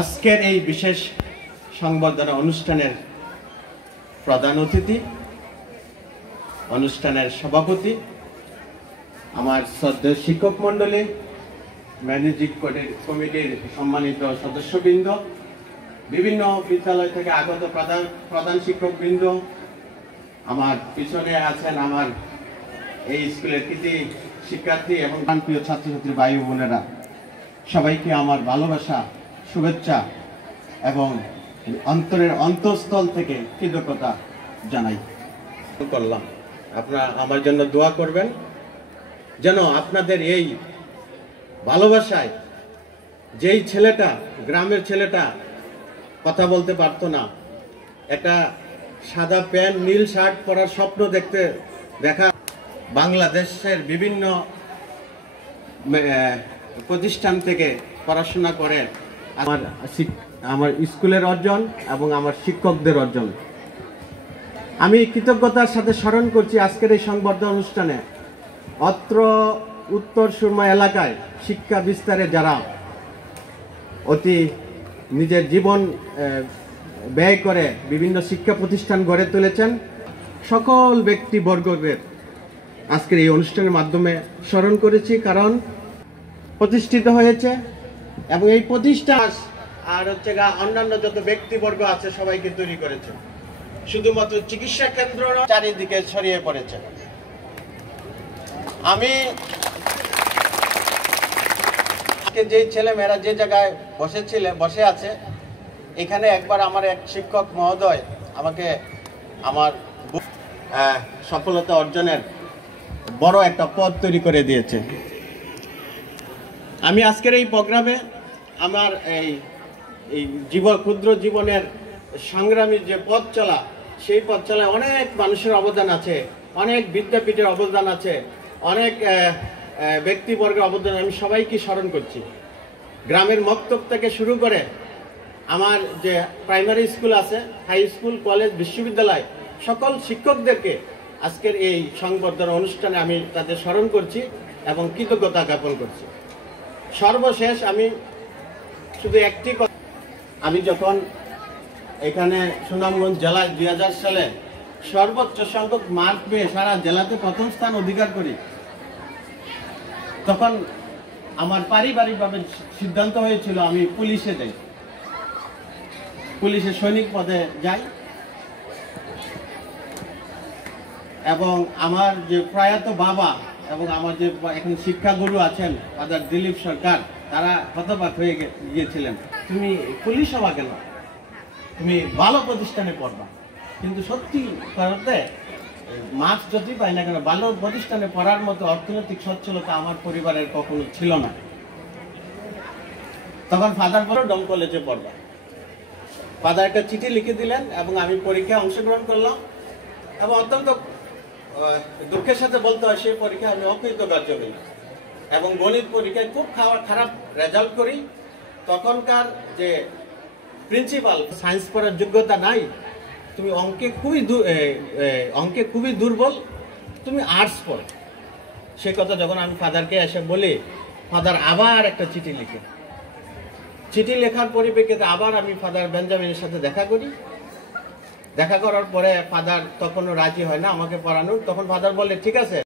আজকের এই বিশেষ সংবর্ধনা অনুষ্ঠানের প্রধান অতিথি, অনুষ্ঠানের সভাপতি, আমার শ্রদ্ধেয় শিক্ষক মণ্ডলী, ম্যানেজিং কমিটির সম্মানিত সদস্যবৃন্দ, বিভিন্ন বিদ্যালয় থেকে আগত প্রধান শিক্ষকবৃন্দ, আমার পিছনে আছেন আমার এই স্কুলের কৃতি শিক্ষার্থী এবং প্রিয় ছাত্রছাত্রী ভাই বোনেরা, সবাইকে আমার ভালোবাসা, শুভেচ্ছা এবং অন্তরের অন্তঃস্থল থেকে কৃতজ্ঞতা জানাই। করলাম আপনারা আমার জন্য দোয়া করবেন, যেন আপনাদের এই ভালোবাসায়, যেই ছেলেটা, গ্রামের ছেলেটা কথা বলতে পারতো না, একটা সাদা প্যান্ট নীল শার্ট পরার স্বপ্ন দেখা বাংলাদেশের বিভিন্ন প্রতিষ্ঠান থেকে পড়াশোনা করে আমার স্কুলের অর্জন এবং আমার শিক্ষকদের অর্জন। আমি কৃতজ্ঞতার সাথে স্মরণ করছি আজকের এই সংবর্ধনা অনুষ্ঠানে অত্র উত্তর সুরমা এলাকায় শিক্ষা বিস্তারে যারা অতি নিজের জীবন ব্যয় করে বিভিন্ন শিক্ষা প্রতিষ্ঠান গড়ে তুলেছেন, সকল ব্যক্তিবর্গদের আজকের এই অনুষ্ঠানের মাধ্যমে স্মরণ করেছি, কারণ প্রতিষ্ঠিত হয়েছে এবং এই প্রতিষ্ঠান আর অন্যান্য যত ব্যক্তিবর্গ আছে সবাইকে তৈরি করেছে। শুধুমাত্র চিকিৎসা কেন্দ্র চারিদিকে ছড়িয়ে পড়েছে। আমি যেই ছেলে মেয়েরা যে জায়গায় বসে আছে, এখানে একবার আমার এক শিক্ষক মহোদয় আমাকে আমার সফলতা অর্জনের বড় একটা পথ তৈরি করে দিয়েছে। আমি আজকের এই প্রোগ্রামে আমার এই ক্ষুদ্র জীবনের সংগ্রামী যে পথ চলা, সেই পথ চলায় অনেক মানুষের অবদান আছে, অনেক বিদ্যাপীঠের অবদান আছে, অনেক ব্যক্তিবর্গের অবদান। আমি সবাইকে স্মরণ করছি, গ্রামের মক্তব থেকে শুরু করে আমার যে প্রাইমারি স্কুল আছে, হাই স্কুল, কলেজ, বিশ্ববিদ্যালয়, সকল শিক্ষকদেরকে আজকের এই সংবর্ধনা অনুষ্ঠানে আমি তাদের স্মরণ করছি এবং কৃতজ্ঞতা জ্ঞাপন করছি। সর্বশেষ আমি শুধু একটি কথা, আমি যখন এখানে সুনামগঞ্জ জেলায় 2000 সালে সর্বোচ্চ সংখ্যক মার্ক পেয়ে সারা জেলাতে প্রথম স্থান অধিকার করি, তখন আমার পারিবারিকভাবে সিদ্ধান্ত হয়েছিল আমি পুলিশে যাই, পুলিশে সৈনিক পদে যাই। এবং আমার যে প্রয়াত বাবা এবং আমার যে এখন শিক্ষাগুরু আছেন ফাদার দিলীপ সরকার, তারা হতবাক হয়ে গিয়েছিলেন, তুমি পুলিশ হবা কেন, তুমি ভালো প্রতিষ্ঠানে পড়বা। কিন্তু সত্যি করতে মার্কস যদি পাই না কেন, ভালো প্রতিষ্ঠানে পড়ার মতো অর্থনৈতিক সচ্ছলতা আমার পরিবারের কখনো ছিল না। তখন ফাদার বলল ডম কলেজে পড়বা। ফাদার একটা চিঠি লিখে দিলেন এবং আমি পরীক্ষায় অংশগ্রহণ করলাম এবং অত্যন্ত দুঃখের সাথে বলতে হয় সেই পরীক্ষায় আমি অকৃতকার্য হই এবং গণিত পরীক্ষায় খুব খারাপ রেজাল্ট করি। তখনকার যে প্রিন্সিপাল, সায়েন্স পড়ার যোগ্যতা নাই, তুমি অঙ্কে খুবই দুর্বল, তুমি আর্টস পড়ো। সে কথা যখন আমি ফাদারকে এসে বলি, ফাদার আবার একটা চিঠি লেখার পরিপ্রেক্ষিতে আবার আমি ফাদার বেঞ্জামিনের সাথে দেখা করি। দেখা করার পরে ফাদার তখনও রাজি হয় না আমাকে পড়ানোর। তখন ফাদার বলে, ঠিক আছে,